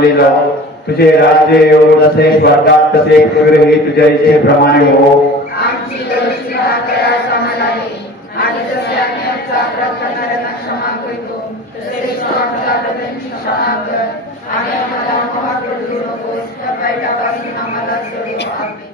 मानले जाऊ। तुझे राज्य येवो जसे स्वर्गात तसे पृथ्वीवरही तुझ्या इच्छेप्रमाणे हो। आमची दररोजची भाकर आज आम्हाला दे आणि जसे आम्ही आमचा अपराध करणाऱ्यांना क्षमा करतो तसे तू आमच्या अपराधांची क्षमा कर आणि आम्हाला अपमानात पडू नकोस तर वाईटापासून आम्हाला सोडव। आमेन।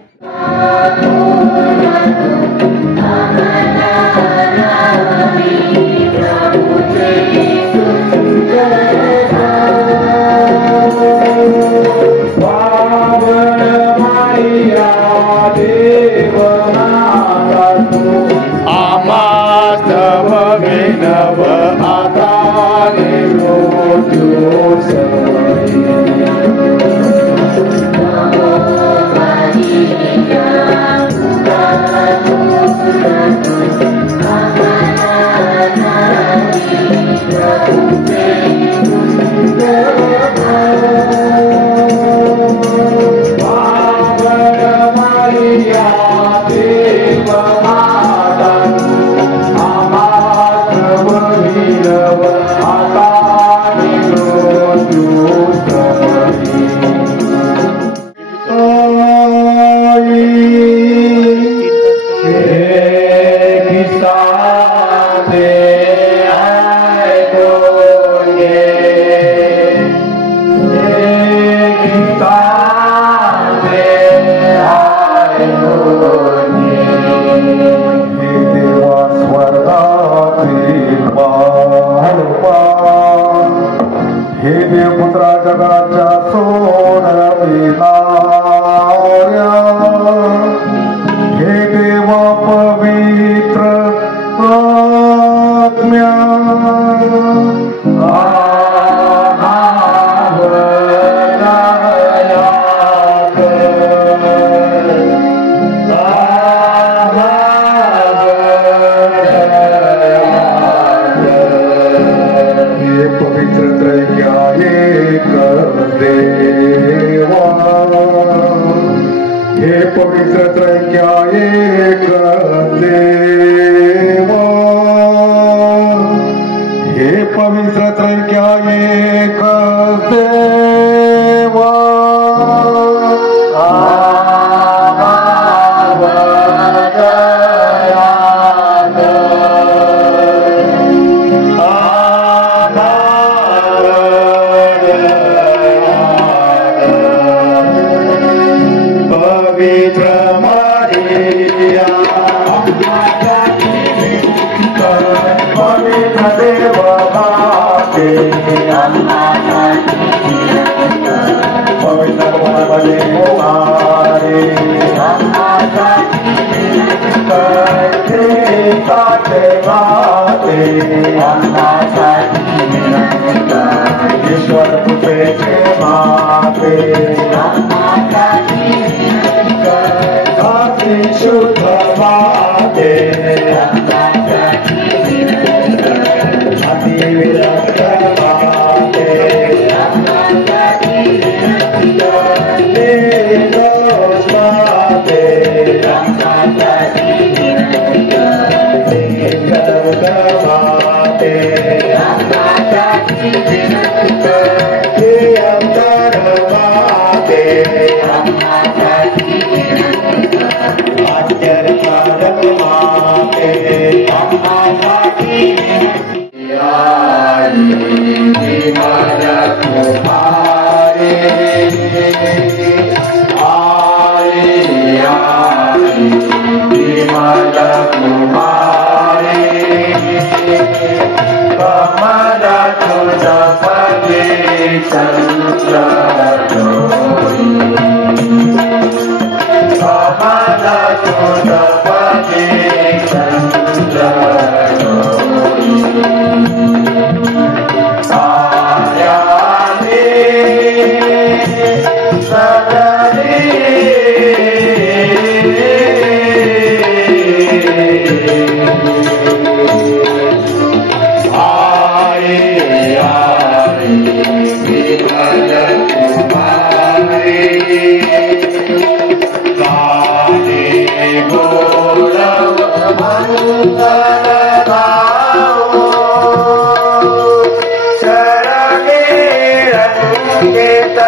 Get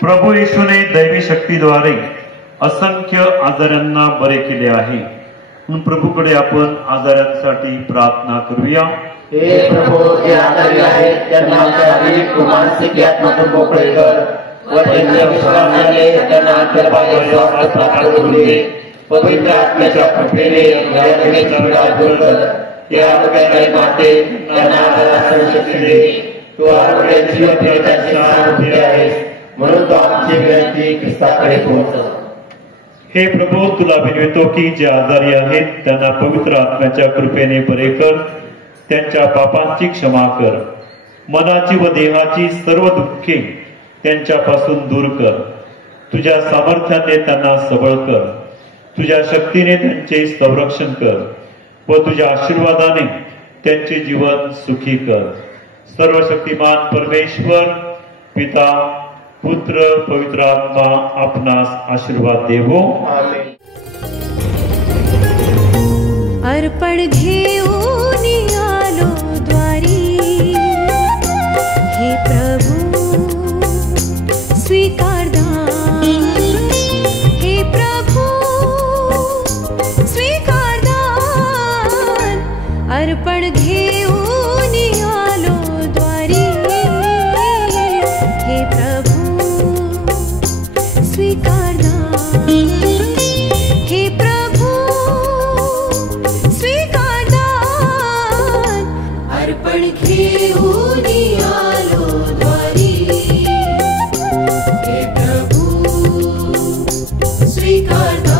प्रभू येशूने दैवी शक्तीद्वारे असंख्य आजारांना बरे केले आहे, म्हणून प्रभूकडे आपण आजारांसाठी प्रार्थना करूया. हे प्रभू, जे आजारी आहेत त्यांना शारीरिक व मानसिक आत्मातून मोकळे कर व त्यांच्या विश्वासाने त्यांना अंतर्भागात स्वास्थ्य प्राप्त करू दे. पवित्र आत्म्याच्या कृपेने या जगाची पीडा दूर कर. त्या आरोग्याने माते त्यांना आजारात शक्ती दे. तू आरोग्य जीवन देण्याची सामर्थ्य आहेस, म्हणून तो आमची विनंती ख्रिस्ताकडे पोहोचव. हे प्रभू, तुला विनवतो की जे आजारी आहेत त्यांना पवित्र आत्म्याच्या कृपेने बरे कर. त्यांच्या पापांची क्षमा कर. मनाची व देहाची सर्व दुःखे त्यांच्यापासून दूर कर. तुझ्या सामर्थ्याने त्यांना सबळ कर. तुझ्या शक्तीने त्यांचे संरक्षण कर व तुझ्या आशीर्वादाने त्यांचे जीवन सुखी कर. सर्वशक्तिमान परमेश्वर, पिता, पुत्र, पवित्र आत्मा आपणास आशीर्वाद देवो. अर्पण घेऊन आलो द्वारी, हे प्रभू स्वीकार दान. हे प्रभू स्वीकार दान. अर्पण घेऊन आलो द्वारी, हे प्रभू स्वीकार दान. हे प्रभू स्वीकार दान. अर्पण घेऊन आलो द्वारी, हे प्रभू स्वीकार दान.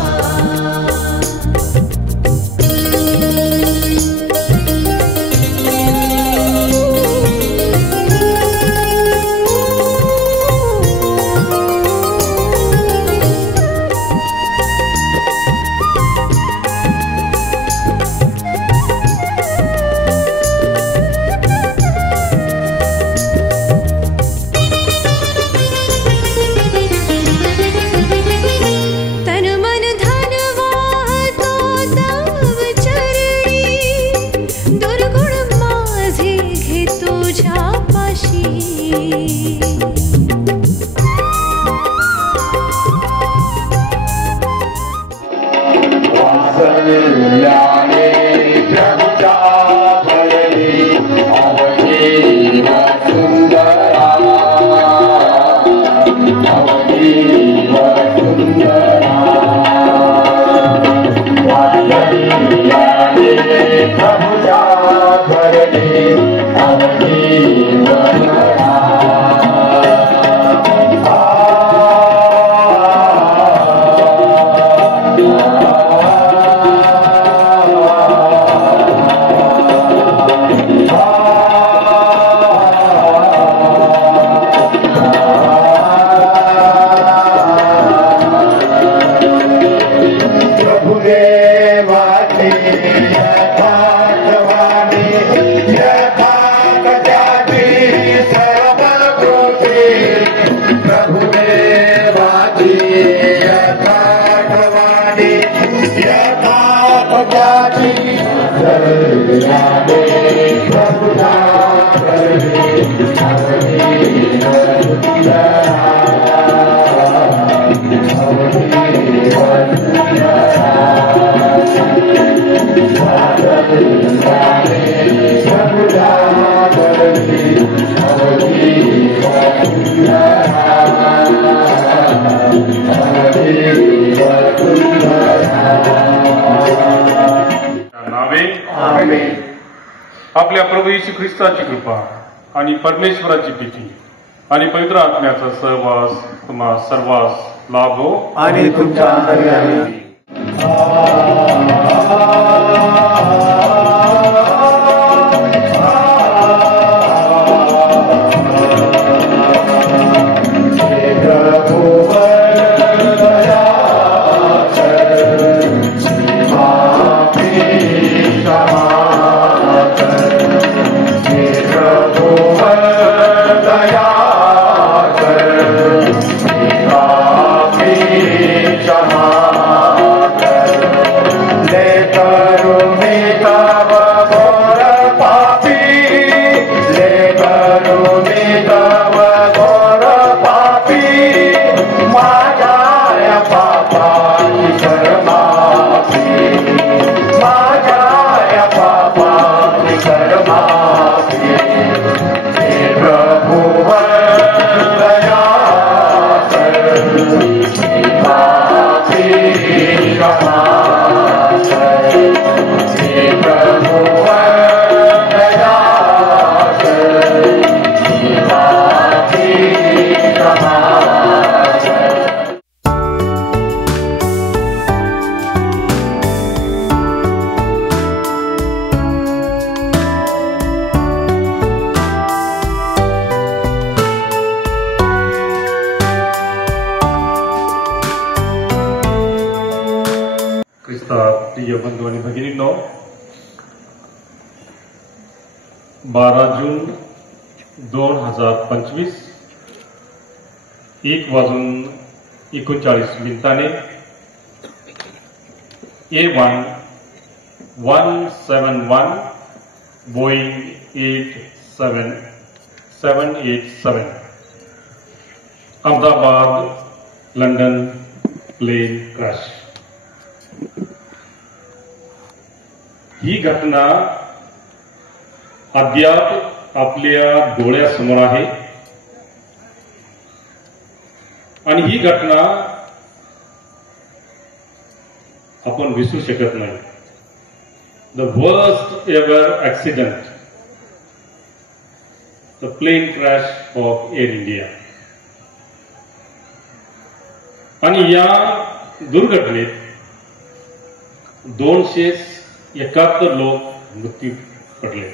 आपल्या प्रभू येशू ख्रिस्ताची कृपा आणि परमेश्वराची प्रीती आणि पवित्र आत्म्याचा सहवास तुम्हा सर्वांस लाभो आणि तुमच्या Oh प्रिय बंधू आणि भगिनींनो, 12 जून 2025 1:39 A1-171 Boeing 787 Ahmedabad London plane crash. ही घटना अद्याप आपल्या डोळ्यासमोर आहे आणि ही घटना आपण विसरू शकत नाही। The worst ever accident, the plane crash of Air India. आणि या दुर्घटनेत 271 लोक मृत्यू पडले।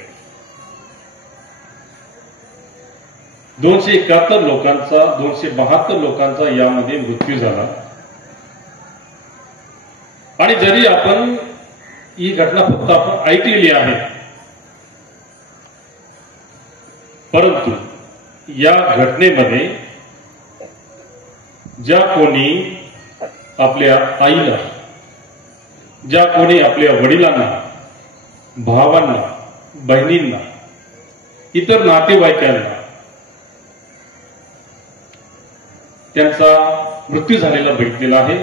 271 लोकांचा 272 लोकांचा यामध्ये मृत्यू झाला। आणि जरी आपण ही घटना फक्त आपण ऐकलेली आहे, परंतु या घटनेमध्ये ज्या कोणी आपल्या आईला, ज्या कोणी आपल्या वडिलांना, भावांना, बहिणींना, इतर नातेवाईकांना त्यांचा मृत्यू झालेला बघितलेला आहे,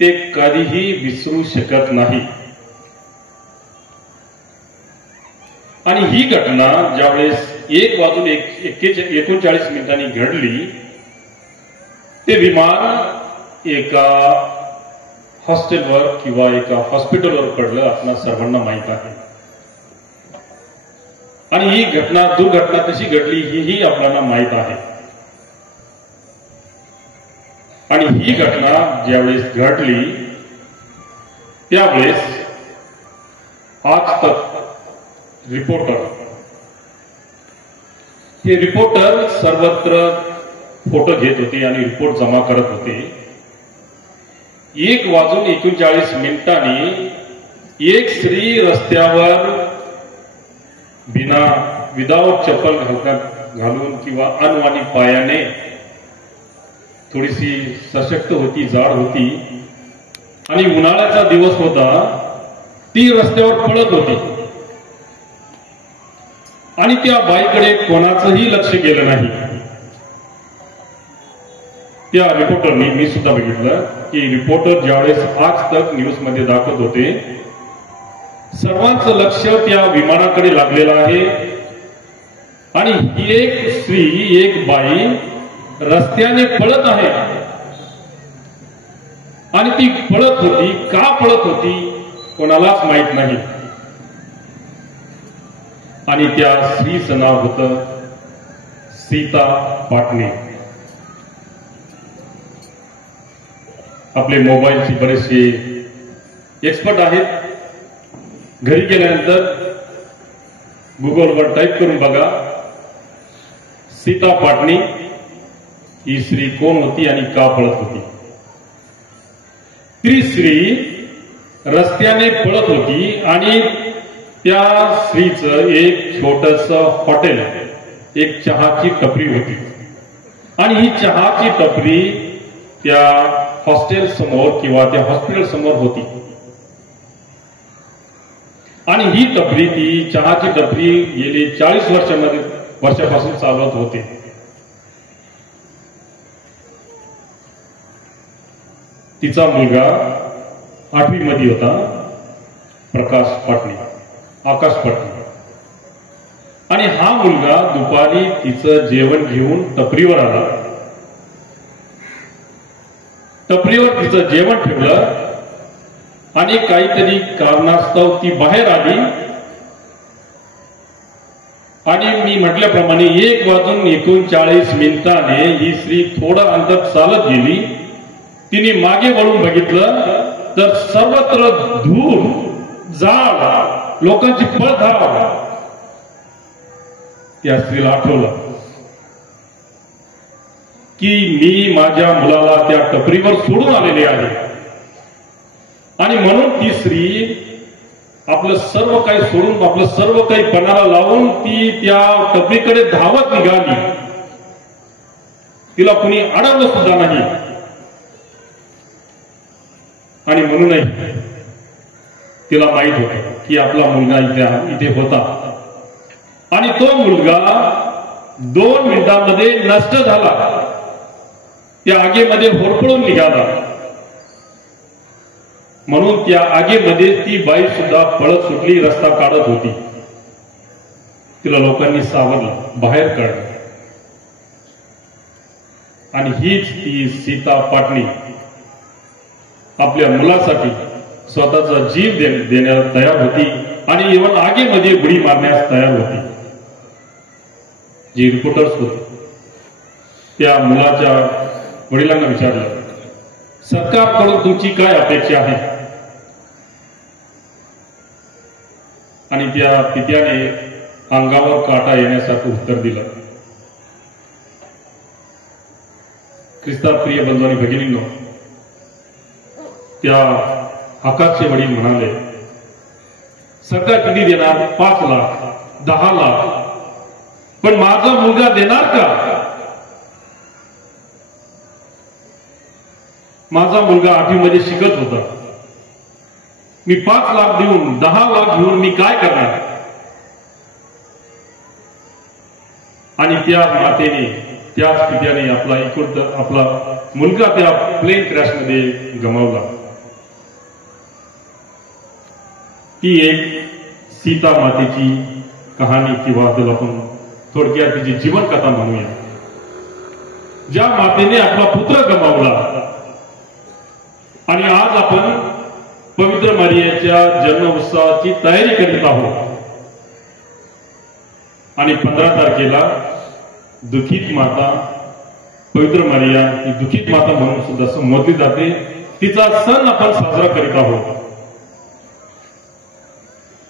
ते कधीही विसरू शकत नाही। आणि ही घटना ज्यावेळेस 1:39 घडली, ते विमान एका हॉस्टेलवर किंवा एका हॉस्पिटलवर पडलं, आपणा सर्वांना माहीत आहे। आणि ही दुर्घटना कशी घडली ही आपल्याला माहीत आहे। आणि ही घटना ज्यावेळेस घडली त्यावेळेस आज तक रिपोर्टर सर्वत्र फोटो घेत होते आणि रिपोर्ट जमा करत होते। 1:39 एक स्त्री रस्त्यावर विदाउट चप्पल घालून किंवा अनवाणी पायाने, थोडीशी सशक्त होती, जाड होती आणि उन्हाळ्याचा दिवस होता, ती रस्त्यावर पळत होती आणि त्या बाईकडे कोणाचंही लक्ष गेलं नाही। त्या रिपोर्टरनी, मी सुद्धा बघितलं की रिपोर्टर ज्यावेळेस आज तक न्यूज मध्ये दाखवत होते, सर्वांचं लक्ष त्या विमानाकडे लागलेलं आहे। आणि ही एक स्त्री, एक बाई रस्त्याने पळत आहे आणि ती पळत होती, का पळत होती कोणालाच माहित नाही। आणि त्या स्त्रीचं नाव होतं सीता पाटणे। आपले मोबाईलचे बरेचसे एक्सपर्ट आहेत, घरी गेल्यानंतर गुगलवर टाईप करून बघा, सीता पाटणे ही स्त्री कोण होती आणि का पळत होती। ती स्त्री रस्त्याने पळत होती आणि त्या स्त्रीचं एक छोटस हॉटेल, एक चहाची टपरी होती आणि ही चहाची टपरी त्या हॉस्टेल समोर किंवा त्या हॉस्पिटल समोर होती। आणि ही टपरी, ती चहाची टपरी गेली 40 वर्षापासून चालवत होते। तिचा मुलगा 8वी मध्ये होता, प्रकाश पाटणे, आकाश पाटणे। आणि हा मुलगा दुपारी तिचं जेवण घेऊन टपरीवर आला, टपरीवर तिचं जेवण ठेवलं आणि काहीतरी कारणास्तव ती बाहेर आली। आणि मी म्हटल्याप्रमाणे 1:39 ही स्त्री थोडं अंतर चालत गेली। तिने मागे वळून बघितलं तर सर्वत्र धूळ, जाळ, लोकांची पळधाव। त्या स्त्रीला आठवलं की मी माझ्या मुलाला त्या टपरीवर सोडून आलेले आहे आणि म्हणून ती स्त्री आपलं सर्व काही सोडून, आपलं सर्व काही पणाला लावून ती त्या टपरीकडे धावत निघाली. तिला कुणी अडवलं सुद्धा नाही. आणि म्हणूनही तिला माहित होतं की आपला मुलगा इथे होता आणि तो मुलगा 2 मिनिटांमध्ये नष्ट झाला. त्या आगीमध्ये होरपळून निघाला. म्हणून त्या आगीमध्ये ती बाई सुद्धा पळत सुटली, रस्ता काढत होती. तिला लोकांनी सावरलं, बाहेर काढलं. आणि हीच ती सीता पाटणी आपल्या मुलासाठी स्वतःचा जीव देण्यास तयार होती आणि इव्हन आगीमध्ये बुडी मारण्यास तयार होती. जी रिपोर्टर्स होते त्या मुलाच्या वडिलांना विचारलं, सरकारकडून तुमची काय अपेक्षा आहे? आणि त्या पित्याने अंगावर काटा येण्यासारखं उत्तर दिलं. ख्रिस्तात प्रिय बंधू आणि भगिनींनो, त्या आकाशचे वडील म्हणाले, सरकार किती देणार? 5 लाख, 10 लाख, पण माझा मुलगा देणार का? माझा मुलगा 8वी मध्ये शिकत होता. मी 5 लाख देऊन 10 लाख घेऊन मी काय करणार? आणि त्या मातेने, त्याच पित्याने आपला मुलगा त्या प्लेन क्रॅश मध्ये गमावला. ती एक सीता मातेची कहाणी किंवा त्याला आपण थोडक्यात तिची जीवन कथा म्हणूया. ज्या मातेने आपला पुत्र गमावला आणि आज आपण पवित्र मारियाच्या जन्म उत्सवाची तयारी करीत आहोत. आणि 15 तारखेला दुःखित माता, पवित्र मारिया ही दुःखित माता म्हणून सुद्धा संबोधली जाते. तिचा सण आपण साजरा करीत आहोत.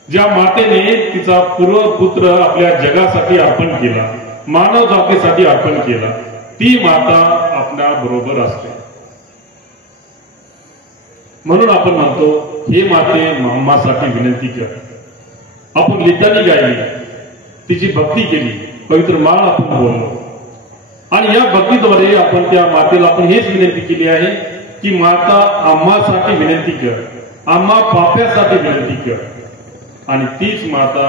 ज्या मातेने तिचा पूर्व पुत्र आपल्या जगासाठी अर्पण केला, मानव जातीसाठी अर्पण केला, ती माता आपल्या बरोबर असते. म्हणून आपण म्हणतो, हे माते म्हासाठी विनंती कर. आपण लिटानी गायली, तिची भक्ती केली, पवित्र माळ आपण बोललो आणि या भक्तीद्वारे आपण त्या मातेला आपण हेच विनंती केली आहे की माता आम्हासाठी विनंती कर, आम्हा पाप्यासाठी विनंती कर. आणि तीच माता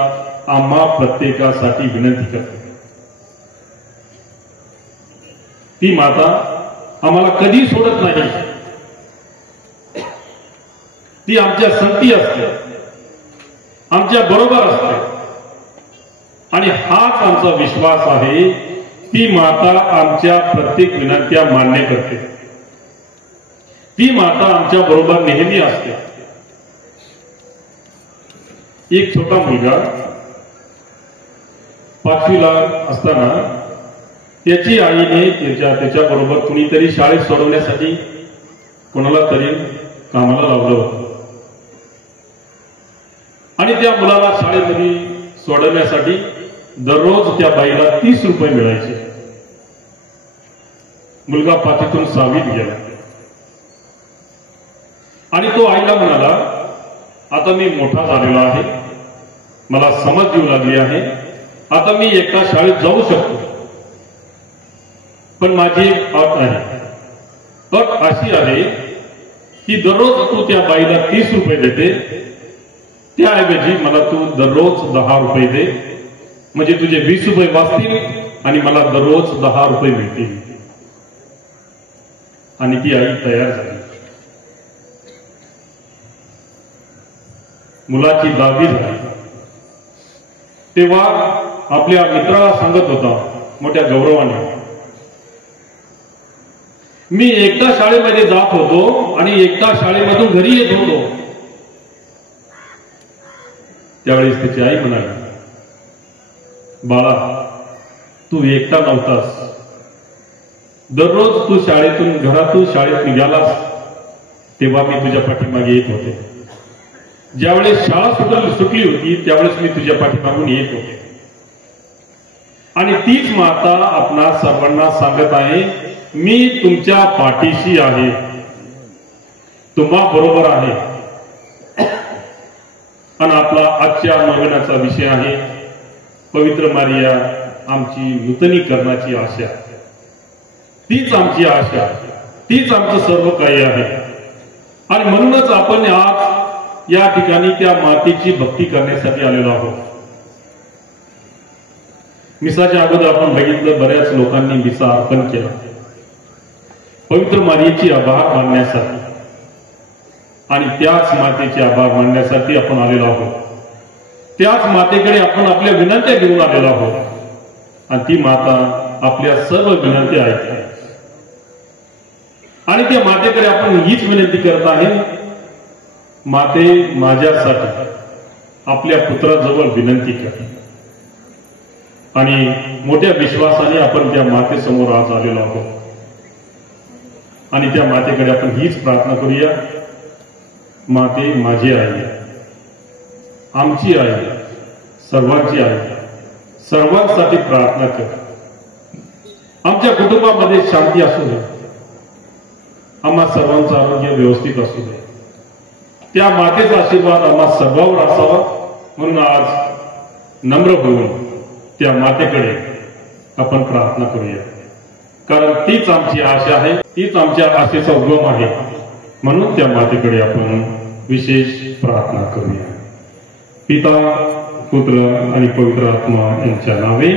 आम्हा प्रत्येकासाठी विनंती करते. ती माता आम्हाला कधी सोडत नाही. ती आमच्या संगती असते, आमच्या बरोबर असते. आणि हाच आमचा विश्वास आहे. ती माता आमच्या प्रत्येक विनंत्या मान्य करते. ती माता आमच्या बरोबर नेहमी असते. एक छोटा मुलगा 5वीला असताना त्याची आईने त्याच्या बरोबर कुणीतरी शाळेत सोडवण्यासाठी कोणाला तरी कामाला लावलं होतं. आणि त्या मुलाला शाळेमध्ये सोडवण्यासाठी दररोज त्या बाईला 30 रुपये मिळायचे. मुलगा 5वीतून 6वीत गेला आणि तो आईला म्हणाला, आता मी मोठा झालेला आहे, मला समज येऊ लागली आहे, आता मी एकटा शाळेत जाऊ शकतो. पण माझी एक अट आहे. अट अशी आहे की दररोज तू त्या बाईला 30 रुपये देते, त्याऐवजी मला तू दररोज 10 रुपये दे. म्हणजे तुझे 20 रुपये वाचतील आणि मला दररोज 10 रुपये मिळतील. आणि ती आई तयार झाली. मुलाची 10वी झाली तेव्हा आपल्या मित्राला सांगत होता मोठ्या गौरवाने, मी एकटा शाळेमध्ये जात होतो आणि एकटा शाळेमधून घरी येत होतो. त्यावेळेस त्याची आई म्हणाली, बाळा तू एकटा नव्हतास. दररोज तू शाळेतून, घरातून शाळेत निघालास तेव्हा मी तुझ्या पाठीमागे येत होते. ज्यावेळेस शाळा सुटली होती त्यावेळेस मी तुझ्या पाठीमागून येत होते. आणि तीच माता आपणा सर्वांना सांगत आहे, मी तुमच्या पाठीशी आहे, तुम्हा बरोबर आहे. आणि आपला आजच्या मागण्याचा विषय आहे पवित्र मारिया आमची नूतनीकरणाची आशा. तीच आमची आशा, तीच आमचं सर्व काही आहे. आणि म्हणूनच आपण आज या ठिकाणी त्या मातेची भक्ती करण्यासाठी आलेलो आहोत. मिसाच्या अगोदर आपण बघितलं बऱ्याच लोकांनी मिसा अर्पण केला पवित्र मारियेची आभार मानण्यासाठी. आणि त्याच मातेचे आभार मानण्यासाठी आपण आलेलो आहोत. त्याच मातेकडे आपण आपल्या विनंत्या घेऊन आलेलो आहोत. आणि ती माता आपल्या सर्व विनंती ऐकते. आणि त्या मातेकडे आपण हीच विनंती करत आहे, माते माझ्यासाठी आपल्या पुत्राजवळ विनंती कर. आणि मोठ्या विश्वासाने आपण त्या मातेसमोर आज आलेलो आहोत. आणि त्या मातेकडे आपण हीच प्रार्थना करूया, माते माझी आई, आमची आई, सर्वांची आई, सर्वांसाठी प्रार्थना कर. आमच्या कुटुंबामध्ये शांती असू दे, आम्हा सर्वांचं आरोग्य व्यवस्थित असू दे. त्या मातेचा आशीर्वाद आम्हा सर्वांवर असावा. म्हणून आज नम्र होऊन त्या मातेकडे आपण प्रार्थना करूया. कारण तीच आमची आशा आहे, तीच आमच्या आशेचा उगम आहे. म्हणून त्या मातेकडे आपण विशेष प्रार्थना करूया. पिता, पुत्र आणि पवित्र आत्मा यांच्या नावे.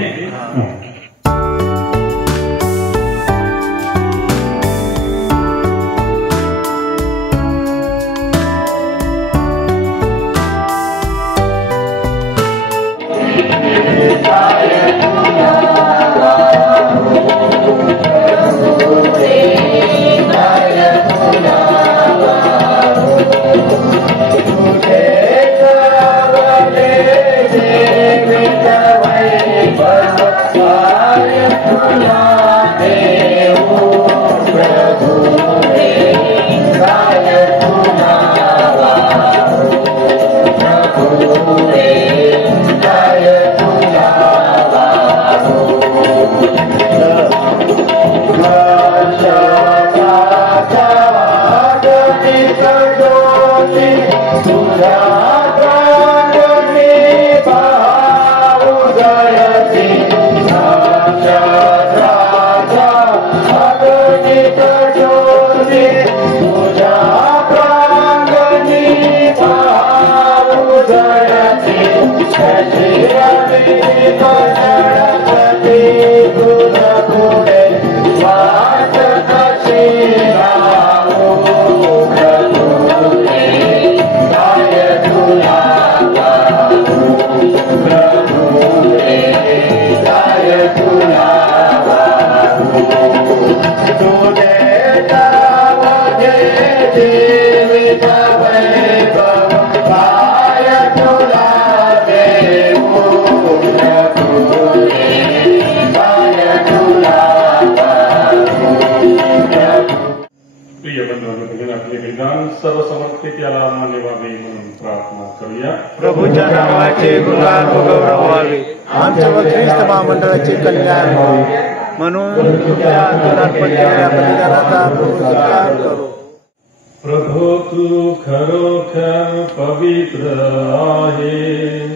प्रभूच्या नावाचे गुणगान गौरव व्हावे, आमच्या व ख्रिस्त महामंडळाचे कल्याण व्हावे. म्हणून तुझ्या अंतरात पडलेल्या बलिदानाचा स्वीकार करो. प्रभू तू खरोखर पवित्र आहे,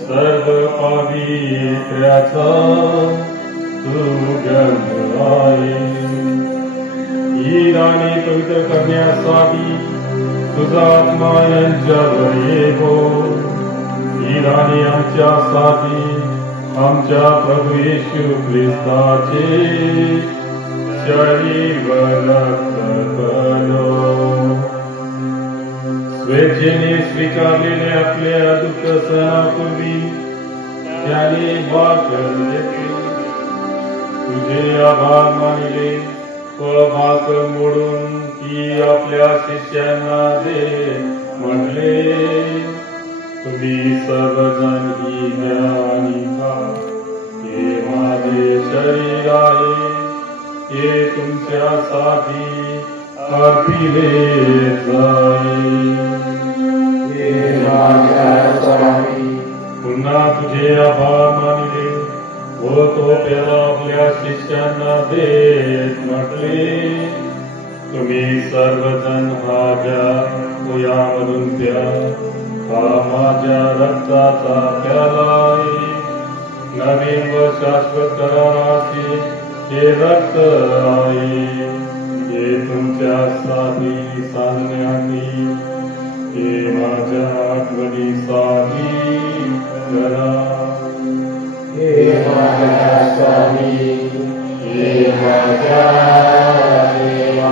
सर्व पवित्र्याचा तू गंध आहे. ईद आणि पवित्र करण्यासाठी तुझा आत्मा यांच्यावर येतो. ईद आणि आमच्यासाठी आमच्या प्रभू येशू ख्रिस्ताचे शरीर रक्त करो. स्वेच्छेने स्वीकारलेले आपल्या दुःख सणापूर्वी त्याने भाकर घेतली, तुझे आभार मानिले व भाकर मोडून ती आपल्या शिष्यांना दे म्हटले. तुम्ही सर्वजण ही घ्या आणि खा, हे माझे शरीर आहे, हे तुमच्यासाठी अर्पिले जाईल. पुन्हा तुझे आभार मानिले व तो प्याला आपल्या शिष्यांना देत म्हटले. तुम्ही सर्वजण हा घ्या व यामधून प्या, हा माझ्या रक्ताचा प्याला आहे, नवीन व शाश्वत कराराचे हे रक्त आहे. हे तुमच्यासाठी सांगण्यासाठी, हे माझ्या आठवणीसाठी करा. हे माझ्यासाठी, हे माझ्या देवा.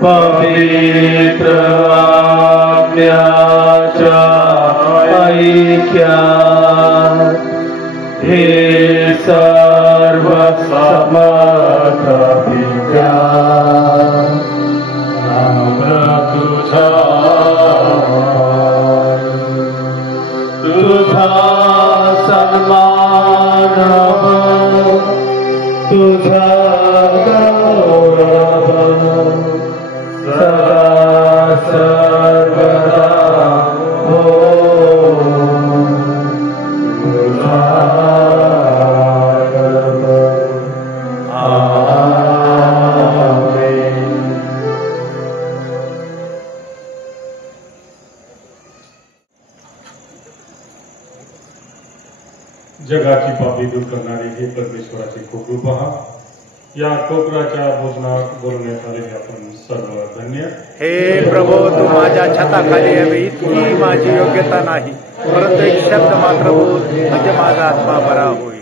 पवित्र आज्ञाच्या ऐक्यात हे सर्व समर्थ पित्या, तुझा सन्मान, तुझा गौरव सदा सर्वदा हो. तुझा जगाची पापी दूर करणारे हे परमेश्वराचे कोकरू पहा. या कोकराच्या भोजनात बोलण्यात आलेले आपण सर्व धन्य. हे प्रभो, तू माझ्या छताखाली यावे इतकी माझी योग्यता नाही, परंतु एक शब्द मात्र बोल म्हणजे माझा आत्मा बरा होईल.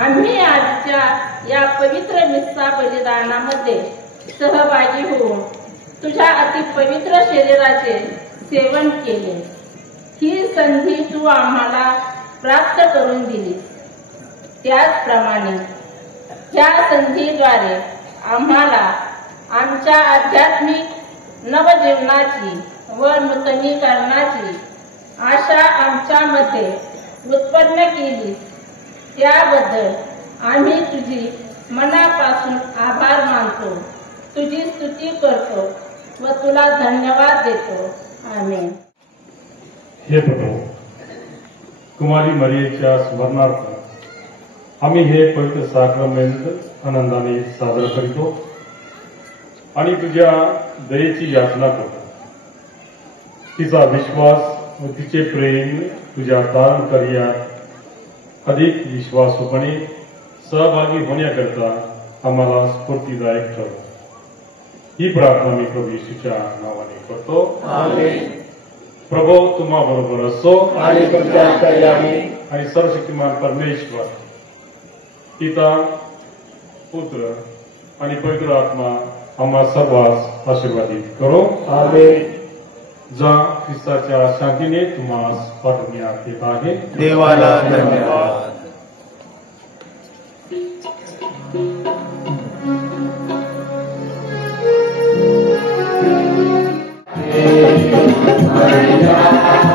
आम्ही आजच्या या पवित्र मिस्सा बलिदानामध्ये सहभागी होऊन तुझ्या अति पवित्र शरीराचे सेवन केले. ही संधी तू आम्हाला प्राप्त करून दिली. त्याचप्रमाणे या संधीद्वारे आम्हाला आमच्या आध्यात्मिक नवजीवनाची व नूतनीकरणाची आशा आमच्यामध्ये उत्पन्न केली. त्याबद्दल आम्ही तुझी मनापासून आभार मानतो, तुझी स्तुती करतो व तुला धन्यवाद देतो. आमेन. हे प्रभू, कुमारी मरियेच्या स्मरणार्थ आम्ही हे पवित्र साक्रमेंट आनंदाने साजरा करतो आणि तुझ्या दयेची याचना करतो. तिचा विश्वास व तिचे प्रेम तुझ्या तारण कार्यात अधिक विश्वासूपणे सहभागी होण्याकरता आम्हाला स्फूर्तीदायक ठरव. ही प्रार्थना मी प्रभू येशूच्या नावाने करतो. प्रभू तुम्हा बरोबर असो आणि तुमच्या आश्चर्याने आणि सर्वशक्तिमान परमेश्वर पिता पुत्र आणि पवित्र आत्मा आम्हा सर्वांस आशीर्वादित करो. जा ख्रिस्ताच्या शांतीने तुम्हास पाठवण्यात येत आहे. देवाला धन्यवाद. Hallelujah.